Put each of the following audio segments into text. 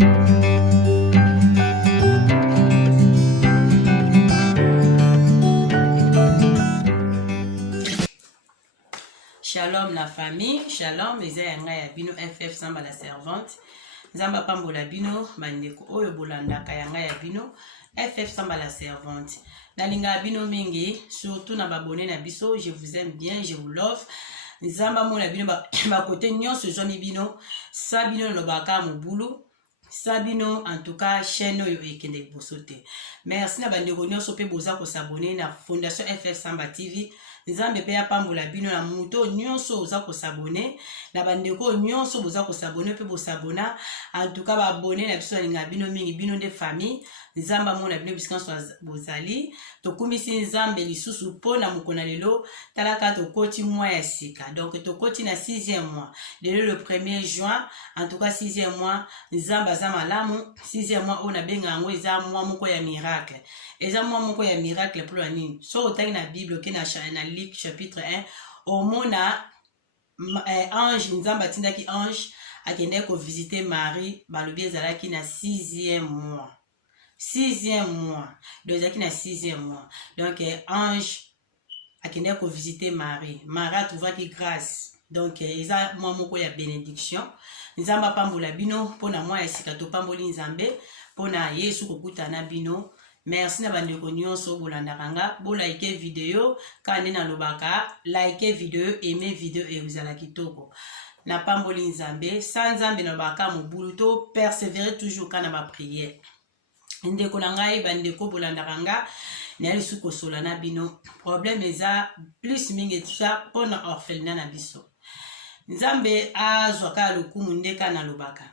Shalom la famille, shalom les yanga ya bino FF Samba la servante. Nzamba pambola bino bandeko oyo bolanda kayanga ya bino FF Samba la servante. Nalinga bino mingi, surtout na babone na biso, je vous aime bien, je vous love. Nzamba mona bino ba côté nyonso joni bino, sa bino no baka mobulu. Sabino en tout cas chaîne oyo ekende bosote. Merci na bandeko nyonso pe boza ko s'abonner na Fondation FF Samba TV. Nzambe pe ya pambola bino na muto nyonso oza ko s'abonner na bandeko nyonso boza ko s'abonner pe bo s'abona en tout cas ba abonner na biso linga bino mingi bino de famille. Nzamba mona bino biskanso bozali to kumisi nzambe lisusu pona mukona lelo talaka to koti mois ya sika. Donc to koti na 6e mois. Lelo le 1er juin en tout cas 6e mois nzamba za malamu 6e mois on a benga ngo eza mois moko ya miracle. Eza mois moko ya miracle pour la nini. So otaki na Bible ke na Luc chapitre 1 au mona ange nzamba tindaki ange akende ko visiter Marie balobi ezalaki na 6e mois. 6e mois. Donc ezalaki na 6e mois. Donc ange akende ko visiter Marie. Marie a trouvé grâce. Donc eza mois moko ya bénédiction. Nzamba pambola bino pona mois ya sika to pamboli nzambe pona Yesu kokutana bino. Merci na bandeko nyonso bolandaka nga bo like video kande na lobaka like video aimer video et uzala kitoko na pamboli nzambe sans nzambe na lobaka mobulu to persévérer toujours kana ba prière ndeko na ngai bandeko bolandaka nga na lisu kosola na bino problème eza plus mingi tout ça pona orphelinat na biso nzambe azwaka lokumu ndeka na lobaka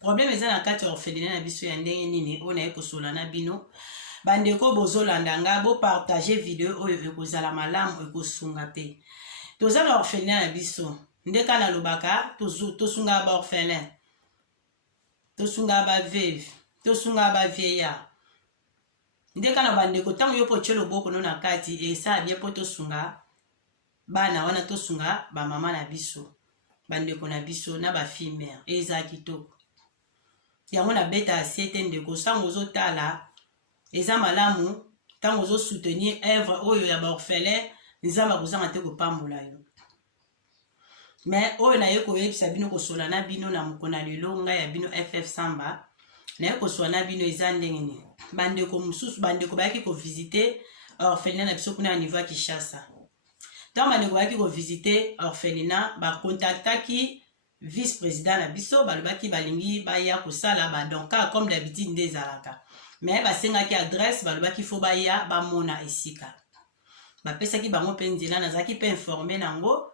problème eza na kati orphelinat na biso ya ndenge nini ona ekosola na bino bandeko bozolanda nga bo partager video oyo ekozala malamu ekosunga pe toza na orphelinat na biso ndeka na lobaka tosunga ba orphelin tosunga ba veuve tosunga ba vieillard ndeka na bandeko tango yo poche loboko no na kati esa bien po tosunga bana wana tosunga ba mama na biso bandeko na biso na ba fille mère eza kitoko yango na beta asiete ndeko sango zotala eza malamu tango zo soutenir œuvre oyo ya ba orphelin nzamba kozanga te kopambola yo mais oyo na ye koyebisa bino kosola na bino na mokona lelo ngai ya bino FF Samba na ye kosola na bino eza ndenge nini bandeko mosusu bandeko bayaki kovisite orphelinat na biso kuna ya niveau ya Kinshasa ntango bandeko bayaki kovisite orphelinat bakontaktaki vice président na biso balobaki balingi baya kosala badonka comme d'habitude nde ezalaka mais basengaki adresse balobaki fo baya bamona esika bapesaki bango mpe nzela nazalaki mpe informé nango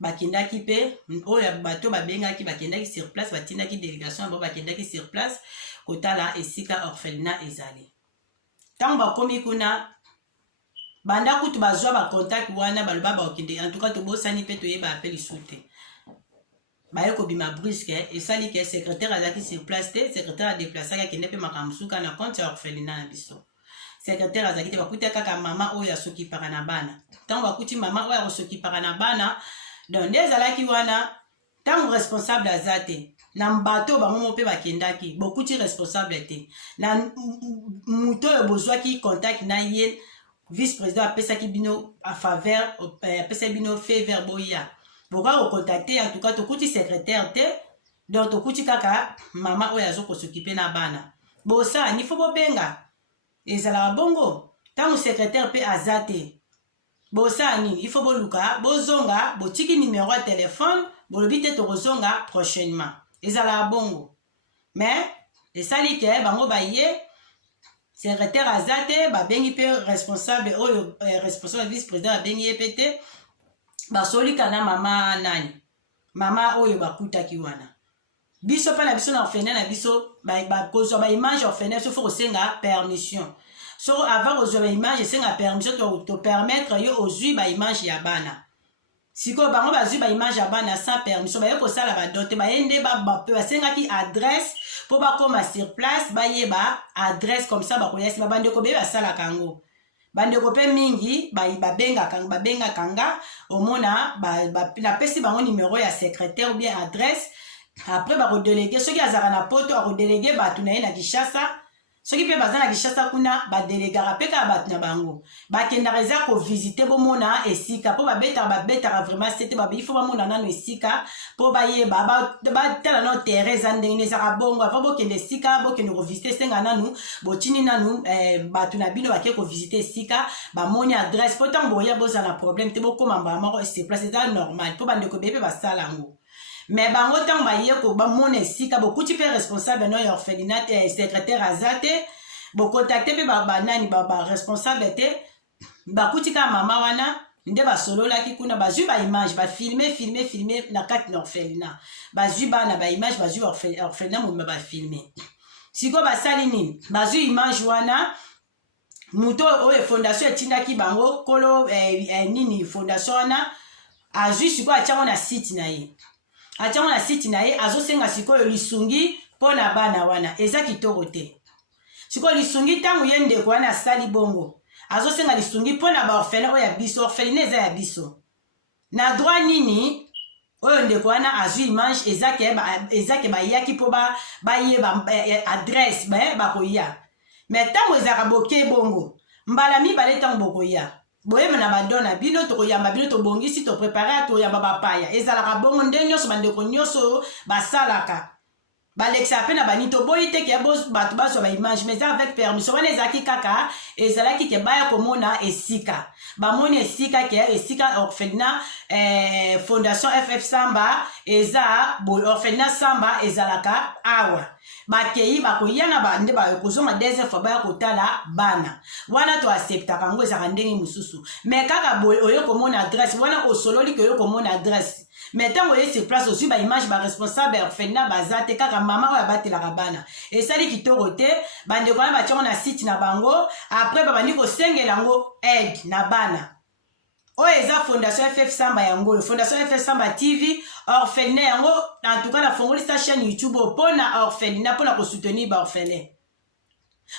bakendaki mpe oyo bato babengaki bakendaki sur place batindaki délégation yango bakendaki sur place kotala esika orphelinat ezali ntango bakomi kuna banda kutu bazwa bacontact wana baloba bakende en tout cas tobosani mpe toyeba ape lisu te baye kobima brusque esali ke secrétaire azalaki sur place te secrétaire adeplasaki akende mpe makambo suka na compte ya orphelinat na biso secrétaire azalaki te bakuti kaka mama oyo asokipaka na bana ntango bakuti mama oyo akosokipaka na bana donc nde ezalaki wana ntango responsable aza te na mbato bango mpe bakendaki bokuti responsable te na muto oyo bozwaki contact na ye vice président apesaki bino a faveur apesaki bino faveur boya boka kocontacter en tout cas tokuti secrétaire te donc tokuti kaka mama oyo azokosokipe na bana bosa ni fo bobenga ezalaka bongo ntango secrétaire mpe aza te bosa nini il faut boluka bozonga botiki numéro ya téléphone bolobi te tokozonga prochainement ezalaka bongo mais esali ke bango baye secrétaire aza te babengi mpe responsable oyo responsable vice président babengi ye mpe te basolika na mama nani mama oyo bakutaki wana biso mpe na biso na orphelinat na biso bakozwa baimage orphelinat so fo kosenga permission so avant kozwa baimage esenga permission to permettre yo ozwi baimage ya bana sikoyo bango bazwi baimage ya bana sans permission baye kosala badote baye nde basengaki adresse mpo bakoma sur place bayeba adresse comme ça bakoyasi babandeko beye basalaka yango bandeko mpe mingi babengaka nga omona napesi bango numéro ya secrétaire ou bien adresse après bakodélege soki azalaka na poto akodélege bato na ye na Kinshasa soki mpe baza na Kinshasa kuna badelegaka mpe kaka bato na bango bakendaka eza kovisite bomona esika mpo babetaka vraiment sete ifo bamona nano esika mpo bayeba batala nano terrain eza ndenge ezaka bongo ava bokende esika bokende kovisite esenga nanu botini nanu bato na bino bake kovisite esika bamoni adresse mpo ntango boya bozala na problème te bokoma mbala moko eseplace eza normal mpo bandeko beye mpe basala yango mais bango ntango baye ko bamona esika bokuti mpe responsable no ya orphelinat secrétaire aza te bokontakte mpe banani baresponsable te bakuti kaka mama wana nde basololaki kuna bazwi baimage bafilme na kati na orphelinat bazwi bana baimage bazwi orphelinat mobima bafilme sikoyo basali nini bazwi image wana moto oyo fondation etindaki bango kolo nini fondation wana azwi sikoyo atiango na site na ye atiango na site na ye azosenga sikoyo lisungi mpo na bana wana eza kitoko te sikoyo lisungi ntango ye ndeko wana asali bongo azosenga lisungi mpo na baorphelin oyo ya biso orpheline eza ya biso na droit nini oyo ndeko wana azwi image ezake bayaki mpo bayeba adresse bakoya me ntango ezaka boke bongo mbala mibale ntango bokoya boyema na badona bino tokoyamba bino tobongisi toprepare toyamba bapaya ezalaka bongo nde nyonso bandeko nyonso basalaka balekisa mpe na bani toboyi te ke bato bazwa baimage mais eza avec permission wana ezalaki kaka ezalaki ke baya komona esika bamoni esika ke esika orphelinat fondation FF Samba eza orphelinat Samba ezalaka awa bakei bakoyana bande bakozonga deuxième fois baya kotala bana wana to acceptaka yango ezaka ndenge mosusu mais kaka boye oyo komona adresse wana osololi ke oyo komona adresse mais ntango oye sur place ozwi baimage baresponsable orphelinat baza te kaka mama oyo abatelaka bana esali kitoko te bandeko wana batiango na site na bango après babandi kosengela yango aide na bana oyo eza fondation FF Samba yango fondation FF Samba TV orphelinat yango en tout cas nafongoli sa chaîne YouTube mpo na orphelinat mpo na kosoutenir baorphelin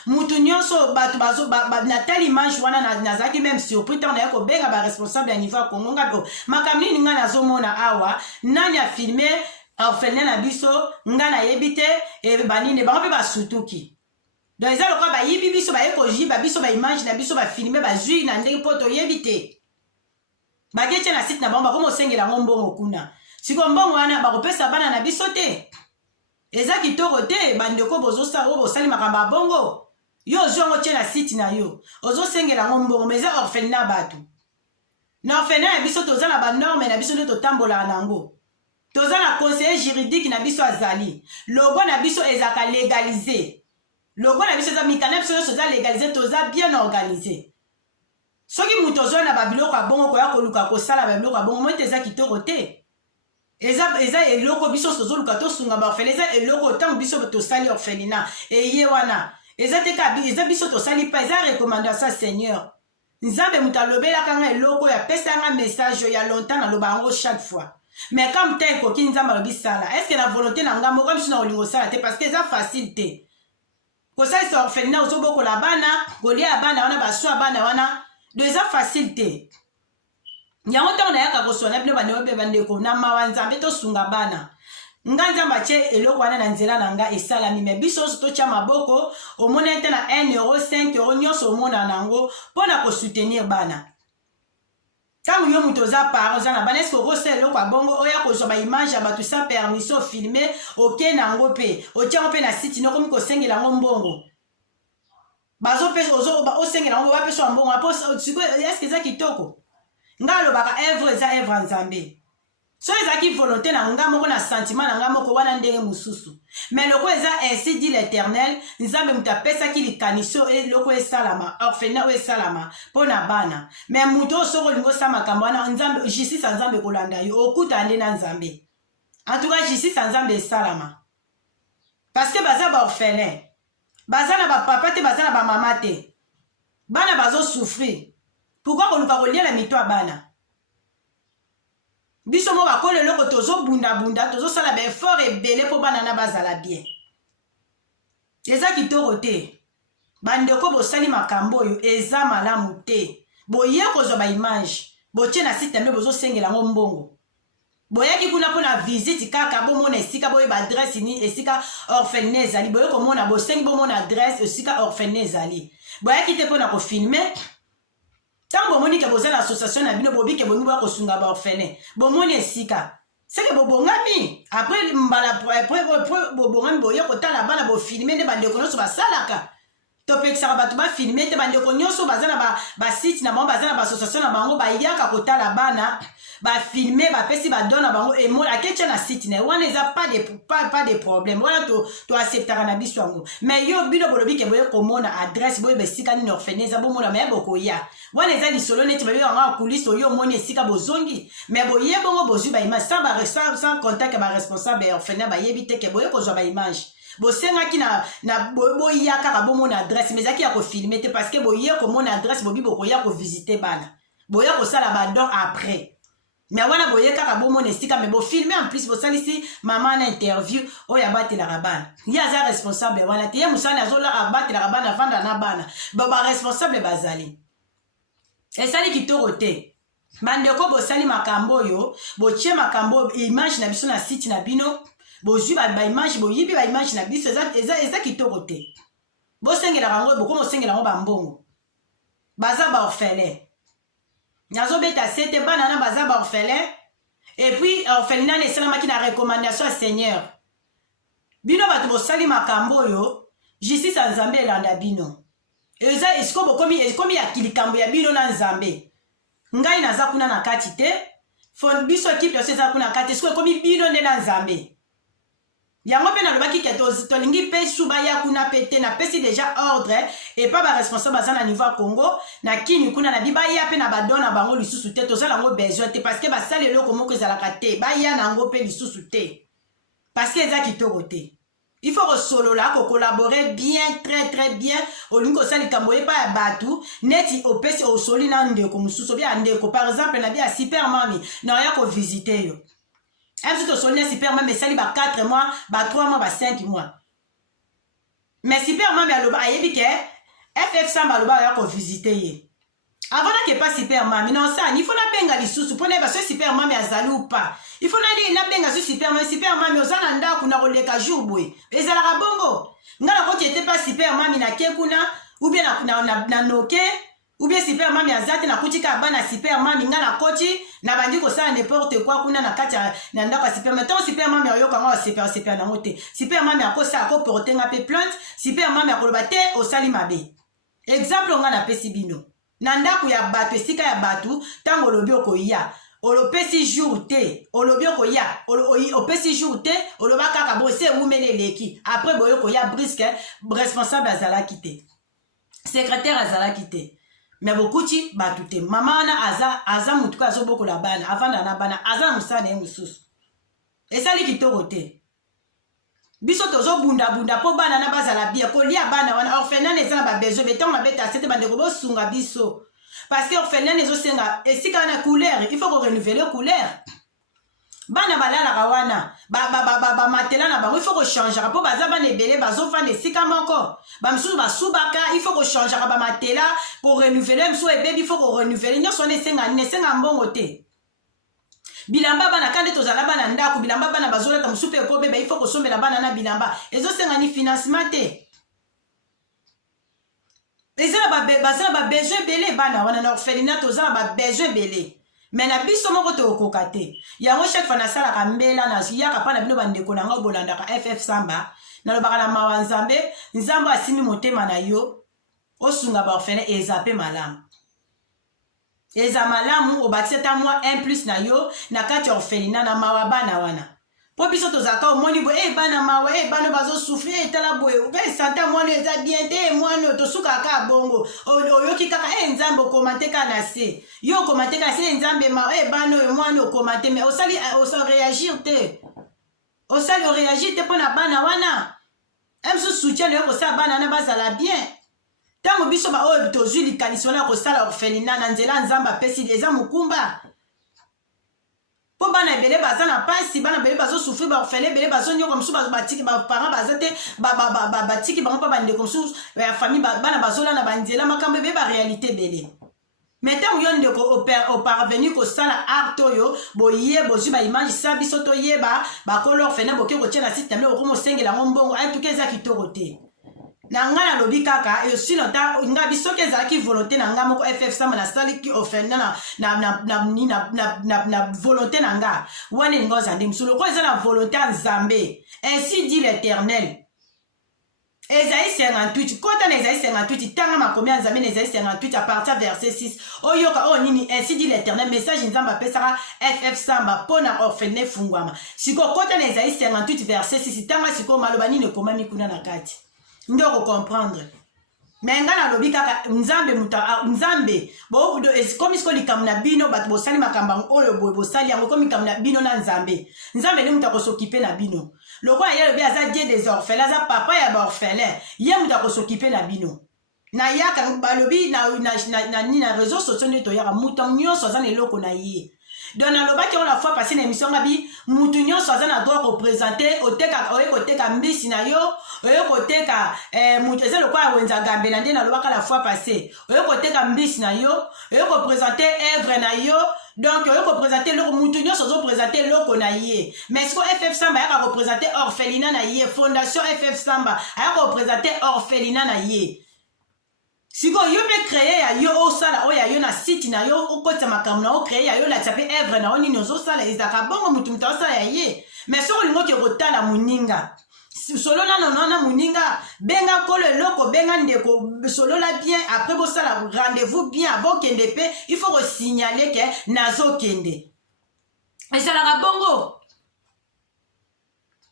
mutu nyonso bato natali image wana nazalaki même surpris ntango naye kobenga baresponsable ya niveau ya Congo ngabi makambo nini ngai nazomona awa nani afilme orphelinat na biso ngai nayebi te banini bango mpe basutuki donc eza lokola bayibi biso baye kojiba biso baimage na biso bafilme bazwi na ndenge mpo toyebi te baketie na site na bango bakomosengela yango mbongo kuna siko mbongo wana bakopesa bana na biso te eza kitoko te bandeko bosali makambo ya bongo yo ozwi yango tie na site na yo ozosengela yango mbongo mais eza orphelinat bato na orphelinat ya biso toza na banorme na biso nde totambolaka na yango toza na conseiller juridique na biso azali logo na biso ezaka légalisé logo na biso eza mikanda biso nyonso eza légalisé toza bien organisé soki moto ozwa na babiloko ya bongo koya koluka kosala babiloko ya bongo moi te eza kitoko te eza eloko biso tozoluka tosunga baorphelin eza eloko ntango biso tosali orphelinat eye wana eza te eza biso tosali pa eza recommandation seigneur nzambe moto alobelaka nga eloko oyo apesanga message ya longtemps naloba yango chaque fois mais comme te ekoki nzambe alobi sala estce na volonté na nga moko biso na kolinga osala te parce que eza facile te kosalisa orphelinat ozobokola bana kolia ya bana wana baswa bana wana do eza facile te yango ntango nayaka koswana bino bandeko mpe bandeko na mawa nzambe tosunga bana nga nzambe atie eloko wana na nzela na nga esalami me biso nyonso totya maboko omona ete na 1 euro 5 euro nyonso omona nango mpo na kosoutenir bana ntango yo moto oza par oza na bana eske okosala eloko ya bongo oya kozwa baimage ya bato sa permission filme oke nango mpe otiango mpe na site nokomi kosengela yango mbongo osengela yango bapeswa mbongo apo sikoyo eske eza kitoko nga alobaka evre eza evre ya nzambe so ezalaki volonté na nga moko na sentiment na nga moko wana ndenge mosusu mais loko eza ainsi dit l'éternel nzambe moto apesaki likanisi eloko esalama orphelinat oyo esalama mpo na bana mais moto oyo soki olingi osala makambo wana nzambe justice ya nzambe kolanda yo okuta nde na nzambe en tout cas justice ya nzambe esalama parce que baza baorphelin baza na bapapa te baza na bamama te bana bazosouffrir pourquoi koluka kolia na mito ya bana biso mo bakola eloko tozobundabunda tozosala baeffort ebele mpo bana na bazala bien eza kitoko te bandeko bosali makambo oyo eza malamu te boye kozwa baimage botie na site mpe bozosengela yango mbongo boyaki kuna mpona visite kaka bomona esika boyeba adresse ni esika orphelinat ezali boye komona bosengi bomona adresse esika orphelinat ezali boyaki te mpona kofilme ntango bomoni ke boza na association na bino bobi ke bolingi boya kosunga baorphelin bomoni esika seke bobongami apres mbala bobongami boye kotala bana bofilme nde bandeko nyonso basalaka topekisaka bato bafilme te bandeko nyonso baza na basite na bango baza na baassociation na bango bayaka kotala bana bafilme bapesi badona bango emona aketia na site na ye wana eza pas de problème wana toacceptaka na biso yango mais yo bino bolobi ke boye komona adresse boyeba esika nini orphelinat eza bomona me bokoya wana eza lisolo neti babe yango akulisi oyo omoni esika bozongi mais boye bongo bozwi baimage sans contact ya baresponsable ya orphelinat bayebi te ke boye kozwa baimage bosengaki boya kaka bomona adresse mais ezalaki ya kofilme te parce que boye komona adresse bobi bokoya kovisite bana boya kosala badon après mais wana boye kaka bomona esika mais bofilme en plus bosalisi mama na interview oyo abatelaka bana ye aza responsable wana te ye mosani azola abatelaka bana avanda na bana baresponsable bazali esali kitoko te bandeko bosali makambo oyo botie makambo image na biso na site na bino bozwi baimage boyibi baimage na biso eza kitoko te bosengelaka yango bokomosengela yango bambongo baza baorphelin nazobeta sete bana na baza baorphelin et puis orphelinat na esalamaki na recommandation ya seigneur bino bato bosali makambo oyo justice ya nzambe elanda bino eza esiko bokomi ya likambo ya bino na nzambe ngai naza kuna na kati te biso ekipe nyonso eza kuna na kati esiko ekomi bino nde na nzambe yango mpe nalobaki ke tolingi mpe su baya kuna mpe te napesi deja ordre epa baresponsable baza na niveau ya congo na kini kuna na bi baya mpe na badon na bango lisusu te tozala yango besoin te parce que basali eloko moko ezalaka te baya na yango mpe lisusu te parce que eza kitoko te il faut kosolola kocollaborer bien très bien olingi kosala likambo oyepa ya bato neti opesi osoli na ndeko mosusu obi ya ndeko par exemple na bi ya super mami na oya kovisite yo si tosoli na super mami esali ba 4 mois ba 3 mois ba 5 mois mais super mami aloba ayebi ke ff samba aloba oya kovisite ye avant nake pas super mami non sani il faut nabenga lisusu mpo nayeba so super mami azali ou pas il faut nabenga so super mami oza na ndako na koleka jour boye ezalaka bongo nga nakoti ete pas super mami nake kuna ou bien na noke ou bien super mami aza te nakutika bana super mami nga nakoti na bandi kosala n'importe quoi kuna na kati na ndako ya super mami ntango super mami ayoka nga super nango te super mami akosala akoporte nga mpe plainte super mami akoloba te osali mabe exemple nga napesi bino na ndako ya bato esika ya bato ntango olobi okoya olopesi jour te olobi okoya opesi jour te oloba kaka bose ewumeli eleki apres boye okoya briske responsable azalaki te secrétaire azalaki te mais bokuti bato te mama wana aza mutuka azobokola bana avanda na bana aza na mosala na ye mosusu esali kitoko te biso tozobundabunda mpo bana na bazala bia kolia bana wana orphelinat eza na babesoin betango mabeta sete bandeko bosunga biso parce que orphelinat ezosenga esika wana couleur il faut korenouveler couleur bana balalaka wana bamatela na bango il faut kochangeaka mpo baza bana ebele bazofanda esika moko bamisusu basubaka il faut kochangeaka bamatela korenouveler misusu ebebi il faut korenouveler nyonso wana esenga nini esenga mbongo te bilamba bana kande tozala bana ndako bilamba bana bazolata mosusu mpe ekobeba il faut kosombela bana na bilamba ezosenga ni financement te baza na babesoin ebele bana wana na orphelinat toza na babesoin ebele mais na biso moko tokokoka te yango chaque fois nasalaka mbela nayaka mpa na bino bandeko na nga bolandaka ff samba nalobaka na mawa nzambe asimbi motema na yo osunga baorphelin eza mpe malamu eza malamu obakisi ata mwa 1 plus na yo na kati ya orphelinat na mawa bana wana mpo biso tozalaka omoni boye bana mawa bana bazosufrir etala boye esanta mwana eza bien te mwana tosukaka bongo oyoki kaka nzambe okomante kaka na se yo okomante kaka na se nzambe bana oyo mwana okomante me osali oreagir te osali oreagir te mpo na bana wana mso soutien oyo kosala bana wana bazala bien ntango biso baoyo tozwi likanisi wana kosala orphelinat na nzela nzambe apesi eza mokumba po bana ebele baza na pasi bana ebele bazosufrir baorphelin ebele bazonyoka mosusu batiki baparent baza te batiki bango mpa bandeko mosusu ya famille bana bazola na banzela makambo ebele barealité ebele mais tant yon de au parvenu ko sala art yo boye bozu ba image sa biso to yeba ba kolor fena boke ko tia na système o ko mo sengela ngombongo en tout cas za kitoko te na ngana lobi kaka et aussi longtemps nga biso ke za ki volonté na nga moko FF sama na sali ki ofenda na volonté na nga wane ngoza ndi msulo ko za na volonté nzambe ainsi dit l'Éternel. Esaïe 58, quand on Esaïe 58, tant ma combien Nzambe Esaïe 58 à partir verset 6. Oh yoka oh nini ainsi dit l'Éternel message Nzamba pesara FF samba pona orphelinat fungwama. Siko quand on Esaïe 58 verset 6 tant siko malobani ne koma mikuna na kati. Ndoko comprendre. Mais ngana lobi kaka Nzambe muta Nzambe bo comme isko likamna bino bat bo sali makamba oyo bo sali yango comme likamna bino na Nzambe. Nzambe ne muta ko s'occuper na bino. Le roi y'a le bien Dieu des orphelins, ça papa y'a orphelin. Y'a muta ko s'occuper na bino. Na ya ka balobi na réseaux sociaux ne to ya muta nyo so za ne loko na ye. Donc na loba ki on la fois passé na émission ngabi mutu nyo so za na droit représenter oteka oteka mbisi na yo, oteka mutu za le kwa wenza gambe na ndé na loba ka la fois passé. Oteka mbisi na yo, représenter œuvre na yo. Donc, on représenter le moutonio sans représenter le konaïe. Mais ce que FF Samba a représenté orphelinat naïe, fondation FF Samba a représenté orphelinat naïe. Si vous avez créé à yo au sala, oya yo na site na yo au côté makamna o créé à yo la tapé œuvre na oni nozo sala izaka bongo mutumta sala yaye. Mais ce que l'ingo qui rotala muninga. Solo na muninga benga kolo loko benga ndeko solo la bien après bo sala rendez-vous bien avant kende pe il faut signaler que nazo kende et ça la bongo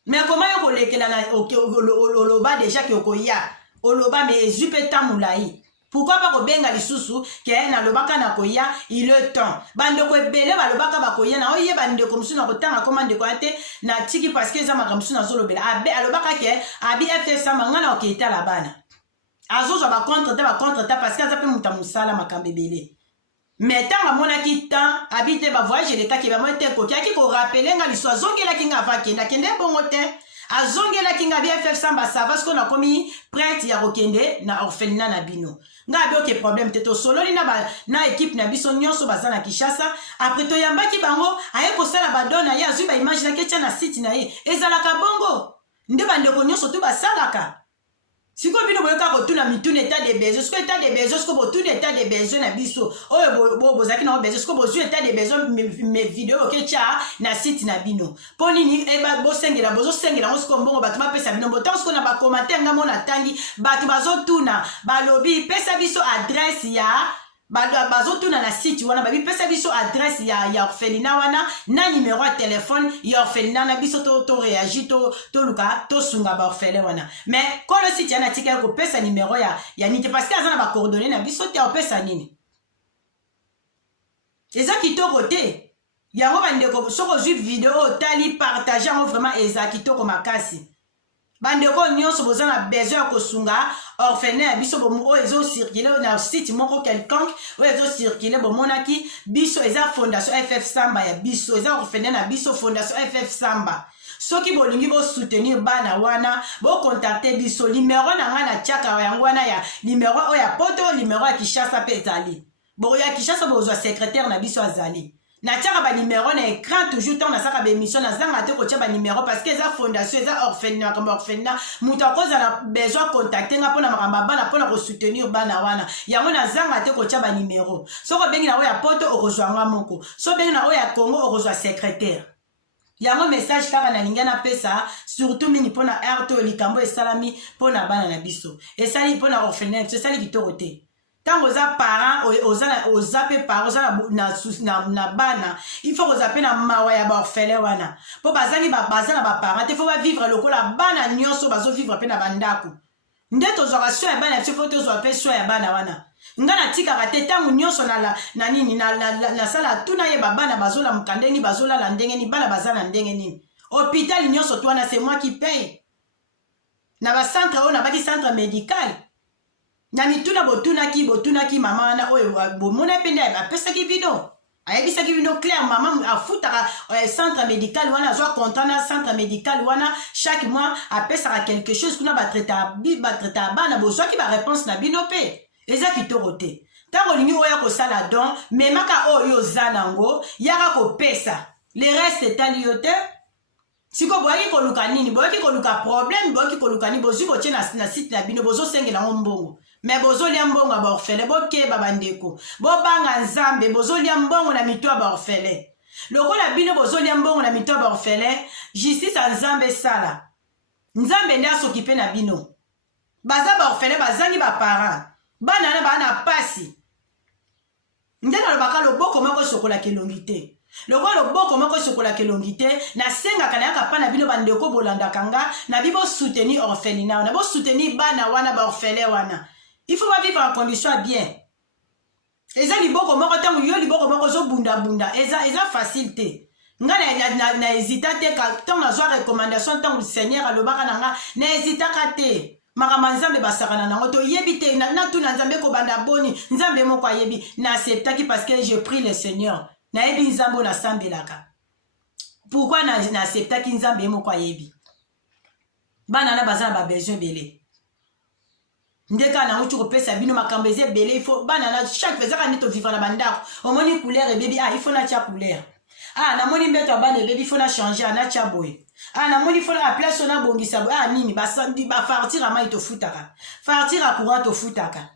mais comment yo kolekela na oloba déjà que okoya oloba mais ezupe tamulai. Pourquoi pas ko benga lisusu ke na lobaka na koya il le temps bande ko ebele ba lobaka ba koya na oye bande ko msuna ko tanga commande ko ate na tiki parce que za makamsu na zolo bela abe alobaka ke abi FF sama ngana okita la bana azozo ba contre ta parce que za pe mutamusala makambebele mais tanga mona ki temps habite ba voyage le kaki ba mote ko ki ko rappeler nga liso azongela kinga vaki na kende bongo te azongela kinga bi FF samba ça parce qu'on a commis prêtre ya rokende na orphelinat na bino nga bi ok problème teto solo li na équipe na biso nyonso bazana Kinshasa après to yambaki bango aye ko sala badona ya zuba image na kecha na site na ye ezalaka bongo nde bande ko nyonso to basalaka siko bino boyoka ko tuna mituna état de besoin siko état de besoin siko botuna état de besoin na biso oyo bozaki na besoin siko bozu état de besoin mes vidéos kecha na site na bino poni ni eba bosengela bozosengela siko mbongo batu bapesa bino botango siko na ba commentaire ngamo na tangi batu bazotuna balobi pesa biso adresse ya bazotuna na site wana babi pesa biso adresse ya orphelinat wana na numéro de téléphone ya orphelinat na biso to réagir to luka to sunga ba orphelin wana mais quand le site yana tika ko pesa numéro ya nite parce que azana ba coordonnées na biso te opesa nini eza kitoko te yango bandeko soko zwi vidéo tali partager en vraiment eza kitoko makasi bandeko nyonso bozana besoin ko sunga orphelinat biso bomo ezo circuler na site moko quelconque o ezo circuler bomonaki biso eza fondation FF Samba ya biso eza orphelinat na biso fondation FF Samba soki bolingi bo soutenir bana wana bo contacter biso numéro na nga na tiaka yango wana ya numéro o ya poto numéro ya Kinshasa pe ezali bo ya Kinshasa bozwa secrétaire na biso azali na tiaka ba numéro na écran toujours tant na saka ba émission na zanga te ko tia ba numéro parce que eza fondation eza orphelinat comme orphelinat muto akoza na besoin contacter nga pona makamba bana pona ko soutenir bana wana yango na zanga te ko tia ba numéro soko bengi na oya poto okozwa nga moko so bengi na oya Congo okozwa secrétaire yango message kaka na linga na pesa surtout mini pona arto likambo esalami pona bana na biso esali pona orphelinat esali kitoko te. Tant oza parents oza pe parents na bana il faut oza pe na mawa ya ba orphelin wana po bazali ba bazana ba parents te faut ba vivre lokola bana nyonso bazo vivre pe na bandako nde tozwaka so ya bana il faut tozwa pe so ya bana wana ngana tika te tangu nyonso na nini na sala tuna ye ba bana bazola mukandeni bazola la ndenge ni bana bazana ndenge nini hôpital nyonso twana c'est moi qui paye na ba centre ona ba di centre médical na mituna botunaki mama na oyo bomona pende apesaki bino ayebisaki bino clair mama afutaka centre médical wana azwa contrat na centre médical wana chaque mois apesaka quelque chose kuna batraita bana bozwaki ba réponse na bino pe eza kitoko te Tango lingi oya ko sala don, memaka oyo zanango, yaka ko pesa. Le reste est aliote. Siko boyaki ko luka nini, boyaki ko luka problème, boyaki ko luka ni bozu ko tient na site na bino bozo sengela mbongo. Mais bozo lia mbongo ba orfele, bo ke babandeko. Bo banga nzambe bozo lia mbongo na mitwa ba orfele. Lokola bino bozo lia mbongo na mitwa ba orfele, justice a nzambe sala. Nzambe nda s'occuper na bino. Baza ba orfele bazangi ba parents. Bana na bana pasi. Ndena lobaka loboko moko sokola kelongite. Loboko moko sokola kelongite na senga kanaka pa na bino bandeko bolanda kanga na bibo soutenir orphelinat na bo soutenir bana wana ba orphelin wana. Il faut pas vivre en condition bien. Eza liboko moko tango yo liboko moko zo bunda bunda eza facilité. Nga na hésita te ka tango na zo recommandation tango le Seigneur alobaka nanga na hésita ka te. Makama nzambe basakana nango to yebi te na tuna nzambe ko banda boni nzambe moko ayebi na acceptaki parce que je prie le Seigneur na yebi nzambo na sambelaka. Pourquoi na acceptaki nzambe moko ayebi bana na bazana ba besoin belé ndeka na utu ko pesa bino makambo eze belé il faut bana na chaque fois zaka nito vivre na bandako omoni couleur et baby il faut na tia couleur na moni mbeto bana baby il faut na changer na tia boy na moni faut na place na bongisa boy nini ba fartir ama ito futaka fartir a courant to futaka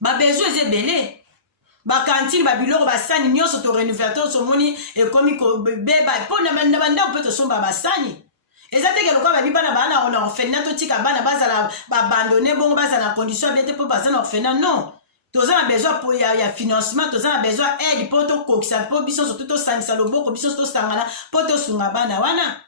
ba besoin eze belé ba cantine ba biloko ba sani nyoso to rénovateur so moni e komi ko beba pona banda ko peut somba ba sani ezate ke lokwa ba bibana bana on orphelinat to tika bana bazala ba abandonner bongo bazala condition bete po bazana orphelinat non toza na besoin pour ya financement toza na besoin aide pour to kokisa po biso surtout to sanisa loboko biso to sangana po to sunga bana wana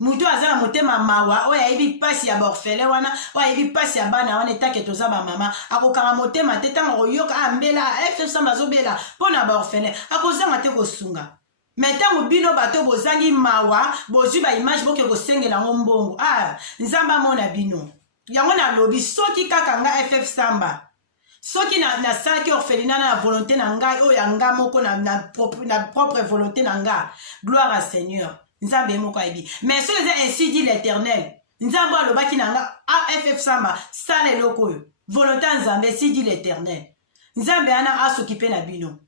mutu azala motema mawa oya yebi pasi ya orphelin wana oya yebi pasi ya bana wana etake toza ba mama akokanga motema te tango koyoka mbela FF bazobela pona ba orphelin akozanga te kosunga. Mais tango bino bato bozangi mawa bozwi ba image boke kosengela ngombongo nzamba mona bino yango na lobi soki kaka nga FF Samba soki na salaki orphelinat na volonté na ngai oyo anga moko na propre volonté na nga gloire à Seigneur nzambe moko ayebi. Mais soki eza ainsi dit l'Éternel nzambe alobaki na nga FF Samba sala eloko oyo volonté nzambe ainsi dit l'Éternel nzambe ana asokipe na bino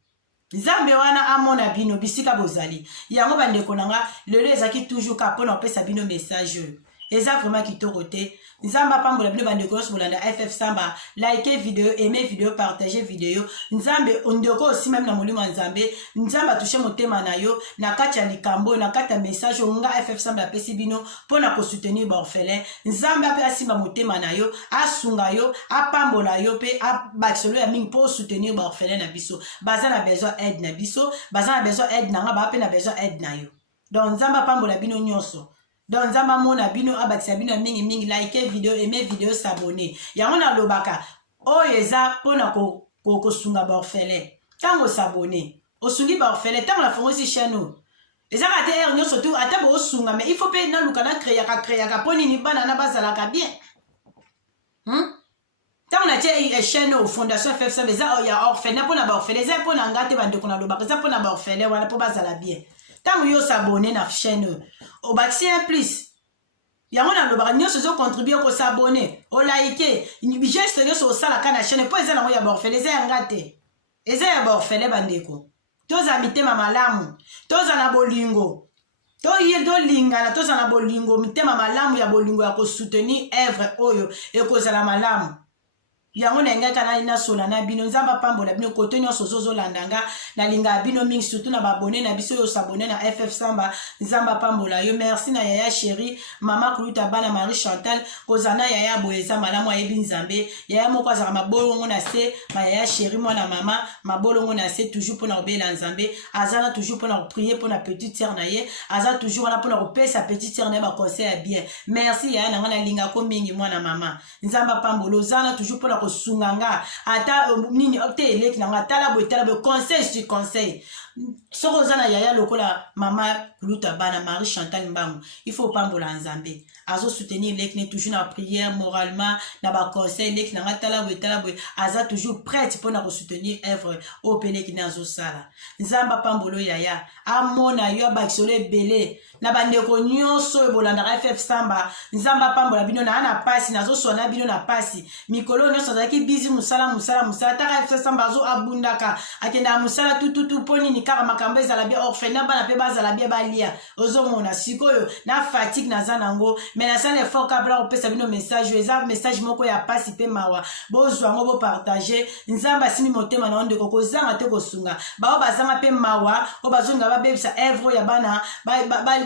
nzambe wana amona bino bisika bozali yango bandeko nanga lelo ezaki toujours ka pona opesa bino message eza vraiment kitoko te nzamba pambola bino bandeko nyonso bolanda FF Samba like vidéo aimer vidéo partager vidéo nzambe ondeko aussi même na molimo ya nzambe nzamba touche motema na yo na kati ya likambo na kati ya message nga FF Samba apesi bino pona ko soutenir ba orphelin nzambe ape asimba motema na yo asunga yo apambola yo pe abakisolo ya mingi po soutenir ba orphelin na biso baza na besoin aide na biso baza na besoin aide na nga ba pe na besoin aide na yo donc nzamba pambola bino nyonso. Donc nzamba mona bino abakisa bino mingi like vidéo aimer vidéo s'abonner yango na lobaka oyo eza pona ko sunga ba orphelin tango s'abonner osungi ba orphelin tango la fongo si chaîne eza ka te nyonso tu ata bo sunga mais il faut pe na luka na créer ka poni ni bana na bazala ka bien tango na tie chaîne au fondation FF Samba eza ya orphelin pona ba orphelin eza pona ngate bandeko na lobaka eza pona ba orphelin wana po bazala bien. Tant que vous s'abonnez à la chaîne, au baxi un plus. Il y a un autre bagage, nous contribuer au s'abonner, au liker. Une geste de sur ça la canne chaîne, pas les gens qui ont fait les uns gâtés. Les uns ont fait les bandeko. Tous amité mama lamu, tous en abolingo. Tous y do lingana, tous en abolingo, mité mama lamu ya bolingo ya ko soutenir œuvre oyo et ko za la malamu. Yango nenga kana ina sola na bino nzamba pambola bino koto nyonso zozo landanga na linga bino mingi surtout na babone na biso yo s'abonner na FF Samba nzamba pambola yo merci na yaya chérie mama kuluta bana Marie Chantal kozana yaya boeza malamu ayebi nzambe yaya moko azaka mabolongo na se ma yaya chérie mwana mama mabolongo na se toujours pona obela nzambe azana toujours pona prier pona petite sœur na ye aza toujours na pona kopesa petite sœur na ba conseil bien merci yaya nanga na linga ko mingi mwana mama nzamba pambola zana toujours pona sunganga ata nini opte eleki nanga tala bo conseil sur conseil soko zana yaya lokola mama Kuluta Bana Marie Chantal Mbangu il faut pambola nzambe azo soutenir lekne toujours na prière moralement na ba conseil lekne na tala boy aza toujours prête pour na soutenir œuvre au peleki na zo sala nzamba pambolo yaya amona yo bakisole belé na bandeko nyonso bolandaka FF Samba nzamba pambola bino na ana pasi nazo sona bino na pasi mikolo nyonso zaki bizi musala taka FF Samba zo abundaka akenda musala tututu poni ni kaka makambo ezala bien orphelin bana pe bazala bien balia ozomona sikoyo na fatigue na zanango mais na sala effort kabla opesa bino message eza message moko ya pasi pe mawa bozwa ngo bo partager nzamba simi motema na onde koko zanga te kosunga bao bazanga pe mawa o bazonga babebisa evro ya bana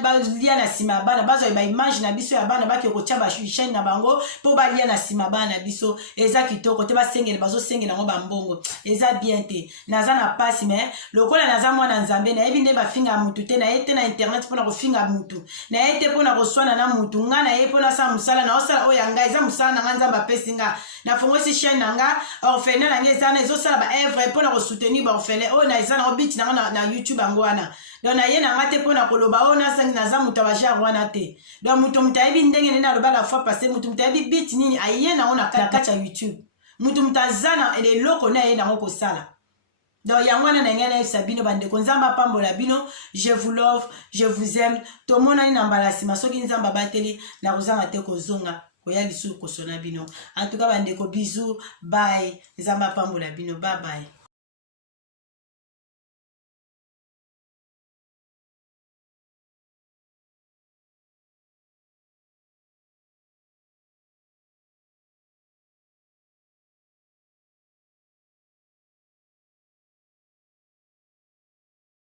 ba lia na sima bana bazo ba image na biso ya bana ba ke ko tia ba chaîne na bango po ba lia na sima bana biso eza kitoko te ba sengele bazo sengela ngo bambongo eza bien te naza na pasi mais lokola naza mwana nzambe na yebi nde ba finga mutu te na yete na internet pona ko finga mutu na yete pona ko swana na mutu nga na ye pona sa musala na osala oyanga eza musala na nzamba pesinga na fongosi chaîne nanga orphelin na ngeza na ezosala ba œuvre pona ko soutenir ba orphelin o na eza na obit na YouTube angwana donc na ye na ngate pona koloba ona sangi na za mutu abajar wana te donc mutu mutayebi ndenge nena loba la fois passé mutu mutayebi bit nini aye na ona kati ya YouTube mutu mutazana ele loko na ye na ngoko sala donc yangwana na ngena Sabino bandeko nzamba pambola bino je vous love je vous aime to mona ni nambala sima soki nzamba bateli na kuzanga te kozonga koya lisu kosona bino en tout cas bandeko bisous bye nzamba pambola bino bye bye.